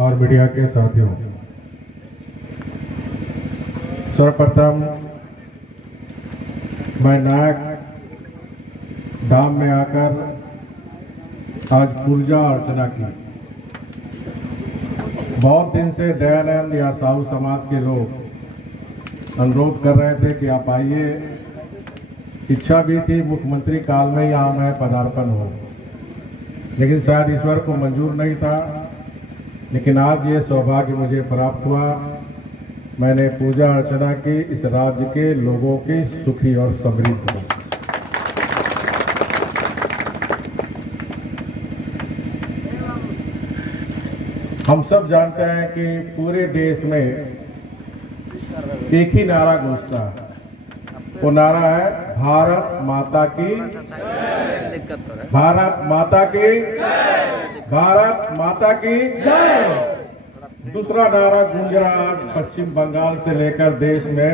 और मीडिया के साथियों, सर्वप्रथम मैं नायक धाम में आकर आज पूजा अर्चना की। बहुत दिन से दयानंद या साहू समाज के लोग अनुरोध कर रहे थे कि आप आइए। इच्छा भी थी मुख्यमंत्री काल में यहाँ मैं पदार्पण हो, लेकिन शायद ईश्वर को मंजूर नहीं था। लेकिन आज ये सौभाग्य मुझे प्राप्त हुआ। मैंने पूजा अर्चना की इस राज्य के लोगों की सुखी और समृद्ध हो। हम सब जानते हैं कि पूरे देश में एक ही नारा गूंजता है, वो नारा है भारत माता की, भारत माता की, भारत माता की जय। दूसरा नारा गूंज रहा पश्चिम बंगाल से लेकर देश में,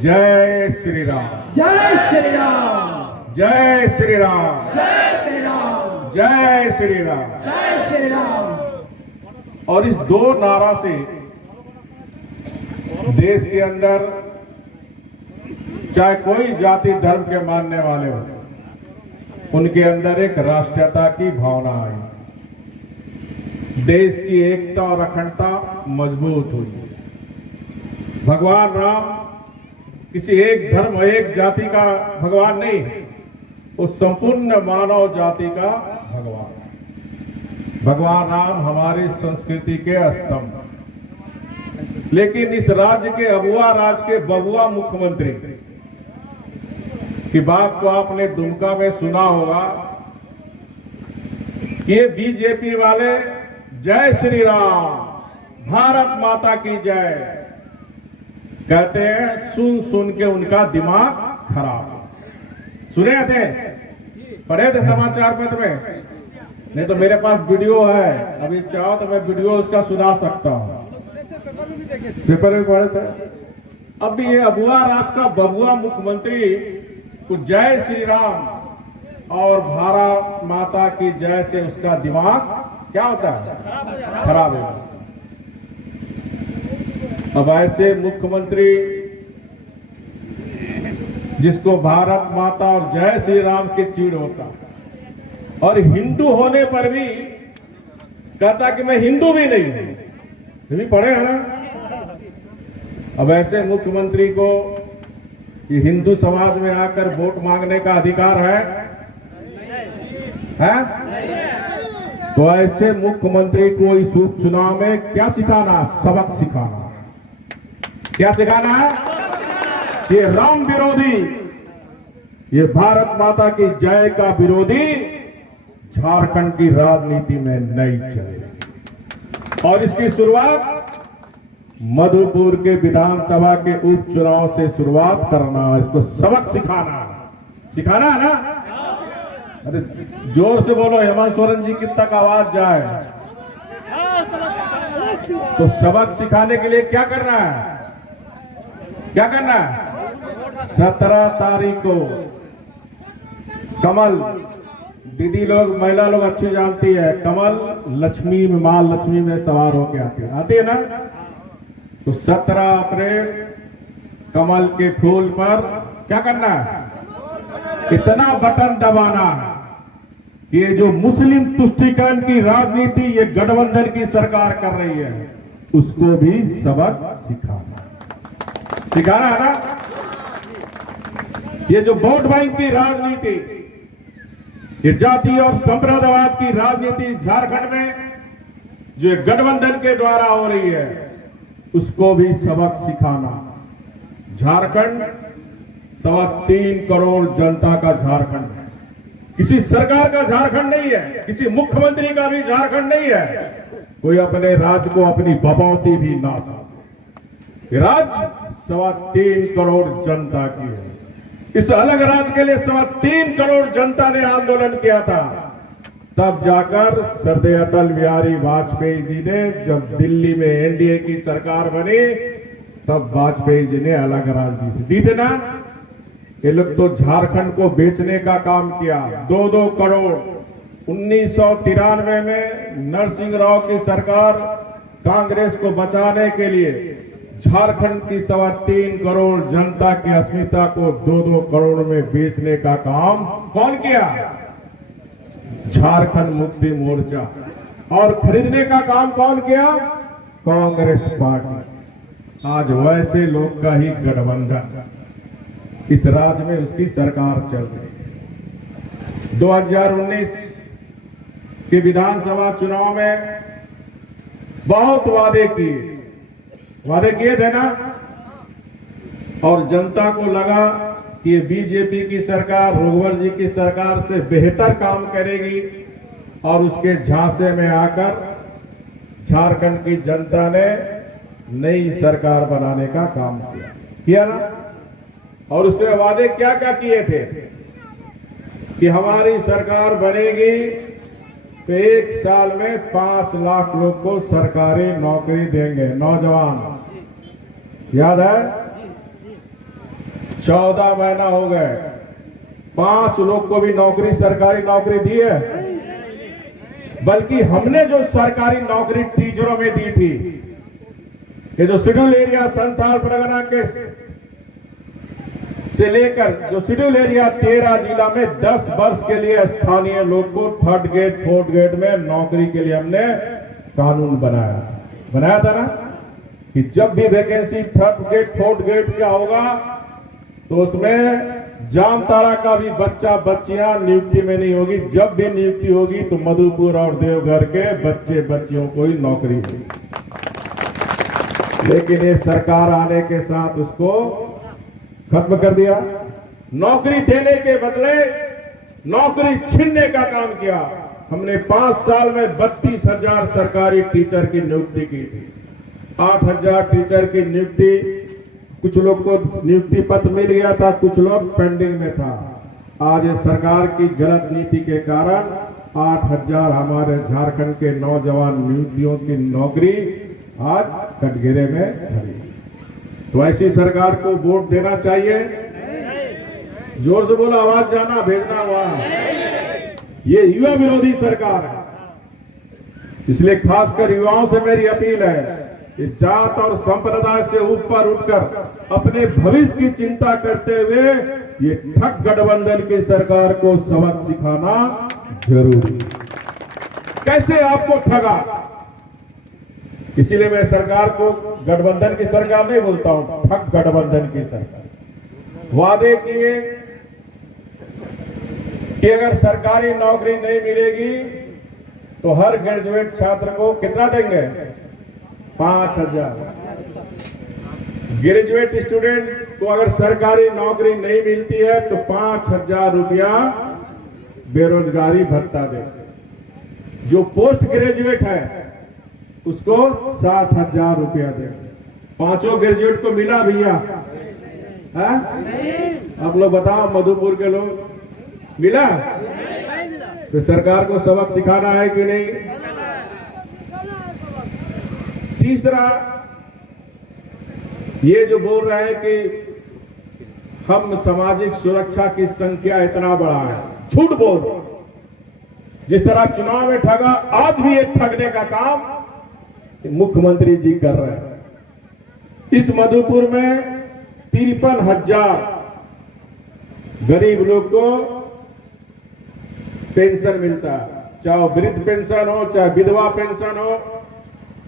जय श्री राम, जय श्री राम, जय श्री राम, जय श्री राम, जय श्री राम, जय श्री राम। और इस दो नारा से देश के अंदर चाहे कोई जाति धर्म के मानने वाले हो, उनके अंदर एक राष्ट्रीयता की भावना आई। देश की एकता और अखंडता मजबूत हुई। भगवान राम किसी एक धर्म एक जाति का भगवान नहीं, वो संपूर्ण मानव जाति का भगवान। भगवान राम हमारी संस्कृति के स्तंभ। लेकिन इस राज्य के अबुआ राज के बबुआ मुख्यमंत्री की बात को आपने दुमका में सुना होगा कि ये बीजेपी वाले जय श्री राम, भारत माता की जय कहते हैं। सुन सुन के उनका दिमाग खराब। सुने थे, पढ़े थे समाचार पत्र में? नहीं तो मेरे पास वीडियो है, अभी चाहो तो मैं वीडियो उसका सुना सकता हूं। पेपर में पढ़े थे। अब भी ये अबुआ राज का बबुआ मुख्यमंत्री को जय श्री राम और भारत माता की जय से उसका दिमाग क्या होता है? खराब है। अब ऐसे मुख्यमंत्री जिसको भारत माता और जय श्री राम की चीड़ होता और हिंदू होने पर भी कहता कि मैं हिंदू भी नहीं हूं, ये भी पढ़े हैं ना। अब ऐसे मुख्यमंत्री को ये हिंदू समाज में आकर वोट मांगने का अधिकार है? तो ऐसे मुख्यमंत्री को इस उपचुनाव में क्या सिखाना? सबक सिखाना। क्या सिखाना है? ये राम विरोधी, ये भारत माता की जय का विरोधी झारखंड की राजनीति में नहीं चलेगी। और इसकी शुरुआत मधुपुर के विधानसभा के उपचुनाव से शुरुआत करना, इसको सबक सिखाना है ना। अरे जोर से बोलो हेमंत सोरेन जी, कितना तक आवाज जाए। तो सबक सिखाने के लिए क्या करना है? क्या करना है? 17 तारीख को कमल, दीदी लोग महिला लोग अच्छी जानती है, कमल लक्ष्मी में, मां लक्ष्मी में सवार होके आती है ना। तो 17 अप्रैल कमल के फूल पर क्या करना है? इतना बटन दबाना कि ये जो मुस्लिम तुष्टीकरण की राजनीति ये गठबंधन की सरकार कर रही है, उसको भी सबक सिखाना है ना। ये जो वोट बैंक की राजनीति, ये जाति और संप्रदायवाद की राजनीति झारखंड में जो गठबंधन के द्वारा हो रही है, उसको भी सबक सिखाना। झारखंड 3.25 करोड़ जनता का झारखंड है, किसी सरकार का झारखंड नहीं है, किसी मुख्यमंत्री का भी झारखंड नहीं है। कोई अपने राज्य को अपनी बपौती भी ना समझे। राज्य 3.25 करोड़ जनता की है। इस अलग राज्य के लिए 3.25 करोड़ जनता ने आंदोलन किया था। तब जाकर सरदार अटल बिहारी वाजपेयी जी ने, जब दिल्ली में एनडीए की सरकार बनी, तब वाजपेयी जी ने अलग राजनीति दी थी ना। ये लोग तो झारखंड को बेचने का काम किया। 2-2 करोड़ 1993 में नरसिंह राव की सरकार कांग्रेस को बचाने के लिए झारखंड की 3.25 करोड़ जनता की अस्मिता को 2-2 करोड़ में बेचने का काम कौन किया? झारखंड मुक्ति मोर्चा। और खरीदने का काम कौन किया? कांग्रेस पार्टी। आज वैसे लोग का ही गठबंधन इस राज्य में उसकी सरकार चल रही। 2019 के विधानसभा चुनाव में बहुत वादे किए थे ना, और जनता को लगा कि ये बीजेपी की सरकार रघुवर जी की सरकार से बेहतर काम करेगी, और उसके झांसे में आकर झारखंड की जनता ने नई सरकार बनाने का काम किया ना। और उसमें वादे क्या क्या किए थे कि हमारी सरकार बनेगी तो 1 साल में 5 लाख लोग को सरकारी नौकरी देंगे। नौजवान याद है? 14 महीना हो गए, 5 लोग को भी नौकरी, सरकारी नौकरी दी है। बल्कि हमने जो सरकारी नौकरी टीचरों में दी थी, ये जो शेड्यूल एरिया संथाल परगना के से लेकर जो शेड्यूल एरिया 13 जिला में 10 वर्ष के लिए स्थानीय लोग को 3rd ग्रेड 4th ग्रेड में नौकरी के लिए हमने कानून बनाया था ना, कि जब भी vacancy 3rd grade 4th grade का होगा तो उसमें जामताड़ा का भी बच्चा बच्चियां नियुक्ति में नहीं होगी। जब भी नियुक्ति होगी तो मधुपुर और देवघर के बच्चे बच्चियों को ही नौकरी होगी। लेकिन ये सरकार आने के साथ उसको खत्म कर दिया। नौकरी देने के बदले नौकरी छीनने का काम किया। हमने 5 साल में 32,000 सरकारी टीचर की नियुक्ति की थी। 8,000 टीचर की नियुक्ति, कुछ लोग को नियुक्ति पत्र मिल गया था, कुछ लोग पेंडिंग में था। आज सरकार की गलत नीति के कारण 8,000 हमारे झारखंड के नौजवान नियुक्तियों की नौकरी आज कटघरे में खड़ी। तो ऐसी सरकार को वोट देना चाहिए। जोर से बोलो, आवाज जाना भेजना हुआ। ये युवा विरोधी सरकार है, इसलिए खासकर युवाओं से मेरी अपील है कि जात और संप्रदाय से ऊपर उठकर अपने भविष्य की चिंता करते हुए ये ठग गठबंधन की सरकार को सबक सिखाना जरूरी। कैसे आपको ठगा, इसीलिए मैं सरकार को गठबंधन की सरकार नहीं बोलता हूं, ठग गठबंधन की सरकार। वादे किए कि अगर सरकारी नौकरी नहीं मिलेगी तो हर ग्रेजुएट छात्र को कितना देंगे? 5,000। ग्रेजुएट स्टूडेंट को अगर सरकारी नौकरी नहीं मिलती है तो 5,000 रुपया बेरोजगारी भत्ता देंगे। जो पोस्ट ग्रेजुएट है उसको 7,000 रुपया देंगे। 5 ग्रेजुएट को मिला भैया? आप लोग बताओ, मधुपुर के लोग मिला? तो सरकार को सबक सिखाना है कि नहीं? तीसरा, ये जो बोल रहे हैं कि हम सामाजिक सुरक्षा की संख्या इतना बड़ा है, झूठ बोल। जिस तरह चुनाव में ठगा, आज भी ये ठगने का काम मुख्यमंत्री जी कर रहे हैं। इस मधुपुर में 53,000 गरीब लोग को पेंशन मिलता है, चाहे वृद्ध पेंशन हो चाहे विधवा पेंशन हो।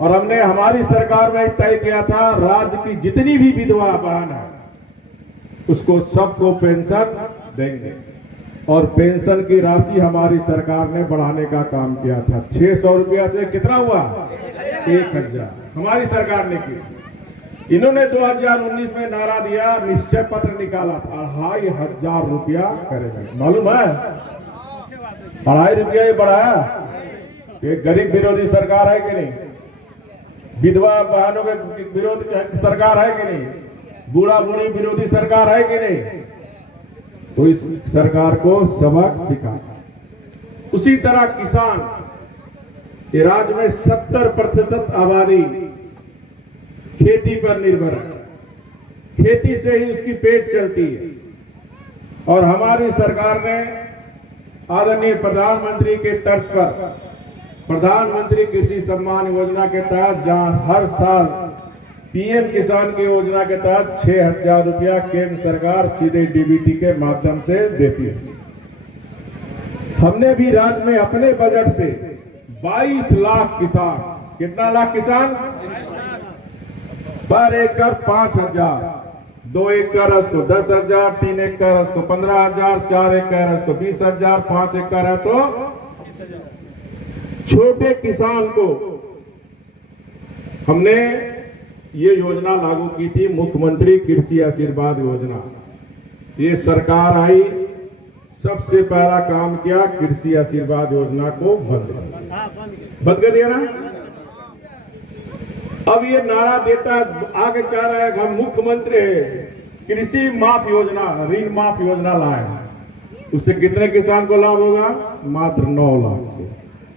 और हमने हमारी सरकार में तय किया था, राज्य की जितनी भी विधवा बहन है उसको सबको पेंशन देंगे। और पेंशन की राशि हमारी सरकार ने बढ़ाने का काम किया था। 600 रुपया से कितना हुआ? 1,000 हमारी सरकार ने की। इन्होंने 2019 में नारा दिया, निश्चय पत्र निकाला, 2,500 रुपया करेगा। मालूम है 2,500 रुपया ही बढ़ाया। एक गरीब विरोधी सरकार है कि नहीं? विधवा बहनों के विरोध सरकार है कि नहीं? बूढ़ा बूढ़ी विरोधी सरकार है कि नहीं? तो इस सरकार को सबक सिखा। उसी तरह किसान, ये राज्य में 70% आबादी खेती पर निर्भर है, खेती से ही उसकी पेट चलती है। और हमारी सरकार ने आदरणीय प्रधानमंत्री के तर्ज पर प्रधानमंत्री कृषि सम्मान योजना के तहत जहां हर साल पीएम किसान की योजना के तहत 6,000 रुपया केंद्र सरकार सीधे डीबीटी के माध्यम से देती है, हमने भी राज्य में अपने बजट से 22 लाख किसान, कितना लाख किसान, पर एकड़ 5,000, 2 एकड़ उसको 10,000, 3 एकड़ उसको 15,000, 4 एकड़ उसको 20,000, 5 एकड़ है तो छोटे किसान को हमने ये योजना लागू की थी, मुख्यमंत्री कृषि आशीर्वाद योजना। ये सरकार आई, सबसे पहला काम किया, कृषि आशीर्वाद योजना को बंद कर दिया ना। अब ये नारा देता आगे कह रहा है कि हम मुख्यमंत्री कृषि माफ योजना, ऋण माफ योजना लाए, उससे कितने किसान को लाभ होगा? मात्र 9 लाख।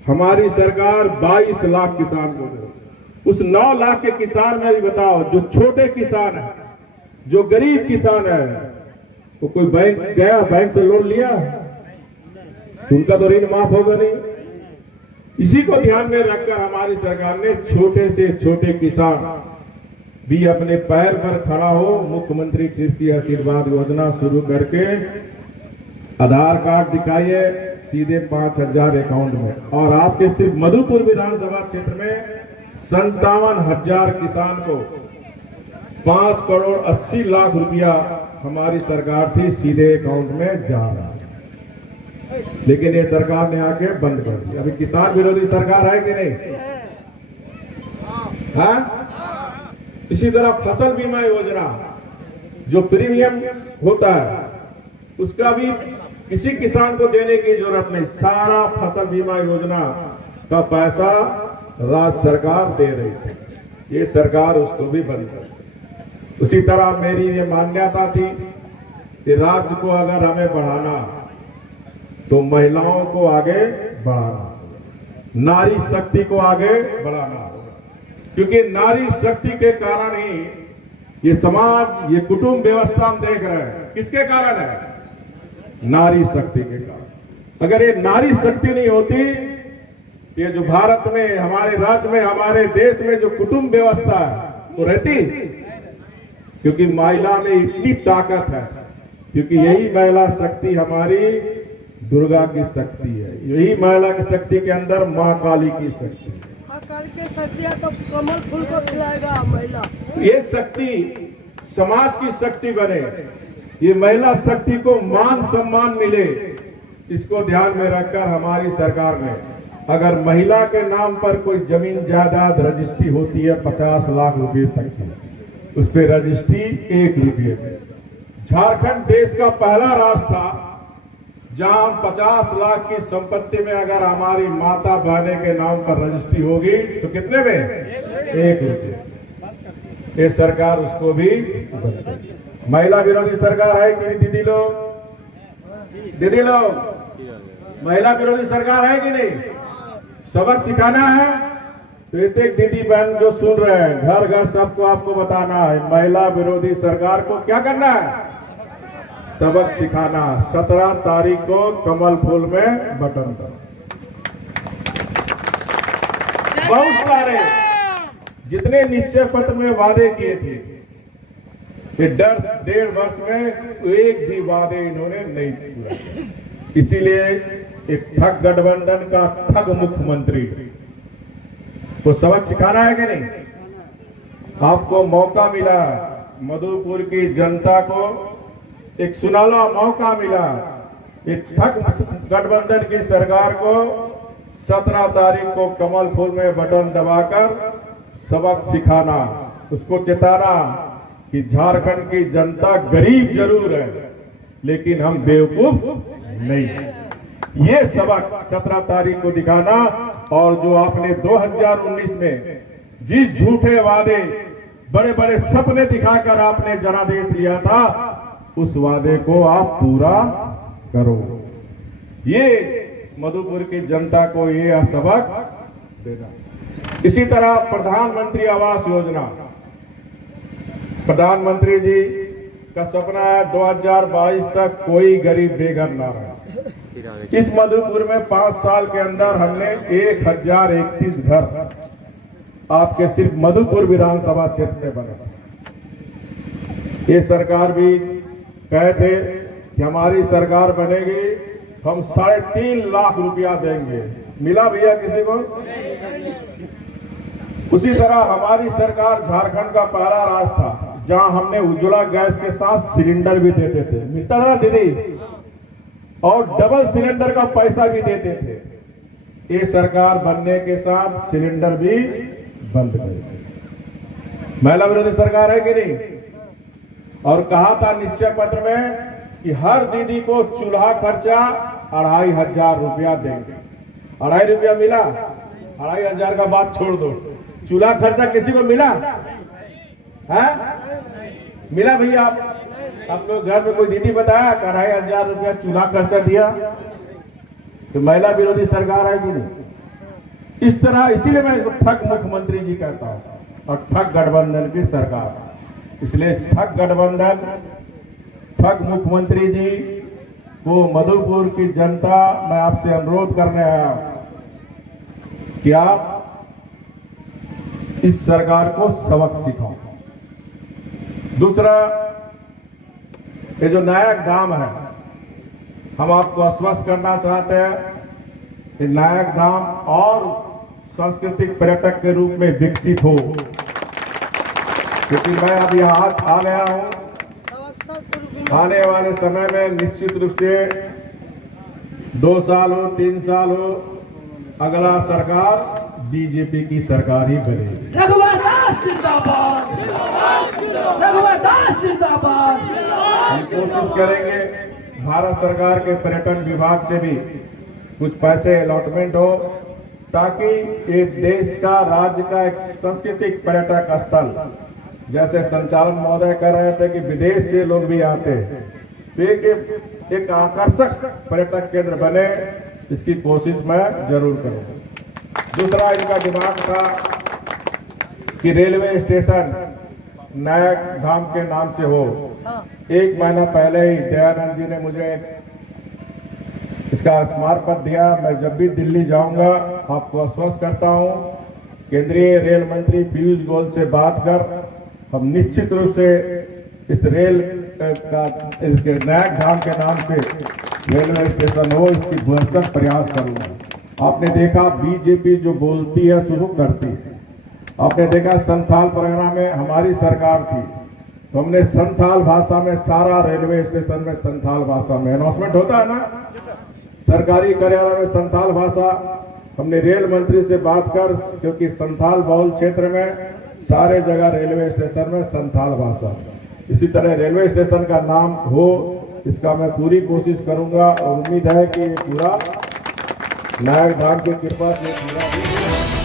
हमारी सरकार 22 लाख किसान को दे। उस 9 लाख के किसान में भी बताओ, जो छोटे किसान है, जो गरीब किसान है, वो कोई बैंक गया, बैंक से लोन लिया, उनका तो ऋण माफ होगा नहीं। इसी को ध्यान में रखकर हमारी सरकार ने छोटे से छोटे किसान भी अपने पैर पर खड़ा हो, मुख्यमंत्री कृषि आशीर्वाद योजना शुरू करके आधार कार्ड दिखाइए, सीधे 5,000 अकाउंट में। और आपके सिर्फ मधुपुर विधानसभा क्षेत्र में 57,000 किसान को 5 करोड़ 80 लाख रुपया हमारी सरकार थी सीधे अकाउंट में जा रहा है, लेकिन ये सरकार ने आके बंद कर दिया। अभी किसान विरोधी सरकार है कि नहीं? हाँ? इसी तरह फसल बीमा योजना, जो प्रीमियम होता है, उसका भी किसी किसान को देने की जरूरत नहीं, सारा फसल बीमा योजना का पैसा राज्य सरकार दे रही थी, ये सरकार उसको भी बंद कर दी। उसी तरह मेरी ये मान्यता थी कि राज्य को अगर हमें बढ़ाना तो महिलाओं को आगे बढ़ाना, नारी शक्ति को आगे बढ़ाना, क्योंकि नारी शक्ति के कारण ही ये समाज, ये कुटुंब व्यवस्था हम देख रहे हैं, किसके कारण है? नारी शक्ति के कारण। अगर ये नारी शक्ति नहीं होती, ये जो भारत में, हमारे राज्य में, हमारे देश में जो कुटुंब व्यवस्था है वो रहती, क्योंकि महिला में इतनी ताकत है, क्योंकि यही महिला शक्ति हमारी दुर्गा की शक्ति है, यही महिला की शक्ति के अंदर माँ काली की शक्ति है। माँ काली की शक्ति है तो कमल फूल को खिलाएगा महिला। ये शक्ति समाज की शक्ति बने, ये महिला शक्ति को मान सम्मान मिले, इसको ध्यान में रखकर हमारी सरकार ने, अगर महिला के नाम पर कोई जमीन जायदाद रजिस्ट्री होती है 50 लाख रुपए तक की, उस पे रजिस्ट्री 1 रुपये। झारखंड देश का पहला राज्य था जहां 50 लाख की संपत्ति में अगर हमारी माता बहने के नाम पर रजिस्ट्री होगी तो कितने में? 1 रुपये। ये सरकार उसको भी, महिला विरोधी सरकार है कि नहीं दीदी लोग? दीदी लोग, महिला विरोधी सरकार है कि नहीं? सबक सिखाना है तो एक दीदी बहन जो सुन रहे हैं, घर घर सबको आपको बताना है, महिला विरोधी सरकार को क्या करना है? सबक सिखाना। 17 तारीख को कमल फूल में बटन दो। बहुत सारे जितने निश्चय पत्र में वादे किए थे, ये 1.5 वर्ष में एक भी वादे इन्होंने नहीं पूरा किया। इसीलिए एक ठग गठबंधन का ठग मुख्यमंत्री को सबक सिखाना है कि नहीं? आपको मौका मिला, मधुपुर की जनता को एक सुनहरा मौका मिला, एक ठग गठबंधन की सरकार को 17 तारीख को कमल फूल में बटन दबाकर सबक सिखाना, उसको चेताना कि झारखंड की जनता गरीब जरूर है लेकिन हम बेवकूफ नहीं है। ये सबक 17 तारीख को दिखाना। और जो आपने 2019 में जिस झूठे वादे, बड़े बड़े सपने दिखाकर आपने जनादेश लिया था, उस वादे को आप पूरा करो। ये मधुपुर की जनता को ये सबक देना। इसी तरह प्रधानमंत्री आवास योजना, प्रधानमंत्री जी का सपना है 2022 तक कोई गरीब बेघर ना रहे। इस मधुपुर में 5 साल के अंदर हमने 1031 घर आपके सिर्फ मधुपुर विधानसभा क्षेत्र में बने। ये सरकार भी कहे थे कि हमारी सरकार बनेगी, हम 3.5 लाख रुपया देंगे। मिला भैया किसी को? उसी तरह हमारी सरकार झारखंड का पहला राज्य था जहां हमने उज्ज्वला गैस के साथ सिलेंडर भी देते थे, मिलता था दीदी, और डबल सिलेंडर का पैसा भी देते थे। ये सरकार बनने के साथ सिलेंडर भी बंद कर दी। महिला विरोधी सरकार है कि नहीं? और कहा था निश्चय पत्र में कि हर दीदी को चूल्हा खर्चा 2500 रुपया देंगे। 2.5 रुपया मिला? 2500 का बात छोड़ दो, चूल्हा खर्चा किसी को मिला है? मिला भैया? आप लोग घर में कोई दीदी बताया 2500 रुपया चूल्हा खर्चा दिया? तो महिला विरोधी सरकार है कि नहीं? इस तरह, इसीलिए मैं इसको ठग मुख्यमंत्री जी कहता हूं और ठग गठबंधन की सरकार। इसलिए ठग गठबंधन, ठग मुख्यमंत्री जी को मधुपुर की जनता, मैं आपसे अनुरोध करने आया कि आप इस सरकार को सबक सिखाओ। दूसरा, ये जो नायक धाम है, हम आपको आश्वस्त करना चाहते हैं कि नायक धाम और सांस्कृतिक पर्यटक के रूप में विकसित हो। क्योंकि मैं अब यहाँ आ गया हूँ, आने वाले समय में निश्चित रूप से 2 साल हो, 3 साल हो, अगला सरकार बीजेपी की सरकार ही बनेगी। रघुवर दास जिंदाबाद, रघुवर दास जिंदाबाद। हम कोशिश करेंगे भारत सरकार के पर्यटन विभाग से भी कुछ पैसे अलॉटमेंट हो, ताकि ये देश का, राज्य का एक सांस्कृतिक पर्यटक स्थल, जैसे संचालन महोदय कह रहे थे कि विदेश से लोग भी आते हैं, तो एक आकर्षक पर्यटक केंद्र बने, इसकी कोशिश मैं जरूर करूंगा। दूसरा, इनका दिमाग था कि रेलवे स्टेशन नायक धाम के नाम से हो। 1 महीना पहले ही दयानंद जी ने मुझे इसका स्मारक पत्र दिया। मैं जब भी दिल्ली जाऊंगा आपको आश्वस्त करता हूं, केंद्रीय रेल मंत्री पीयूष गोयल से बात कर हम निश्चित रूप से इस रेल का, इसके नायक धाम के नाम से रेलवे स्टेशन हो, इसकी भरसक प्रयास करूंगा। आपने देखा बीजेपी जो बोलती है शुरू करती है। आपने देखा संथाल परगना में हमारी सरकार थी, तो हमने संथाल भाषा में सारा रेलवे स्टेशन में संथाल भाषा में अनाउंसमेंट होता है ना, सरकारी कार्यालय में संथाल भाषा। हमने रेल मंत्री से बात कर, क्योंकि संथाल बहुल क्षेत्र में सारे जगह रेलवे स्टेशन में संथाल भाषा, इसी तरह रेलवे स्टेशन का नाम हो, इसका मैं पूरी कोशिश करूंगा और उम्मीद है कि ये पूरा नायक धाम की कृपा से पूरा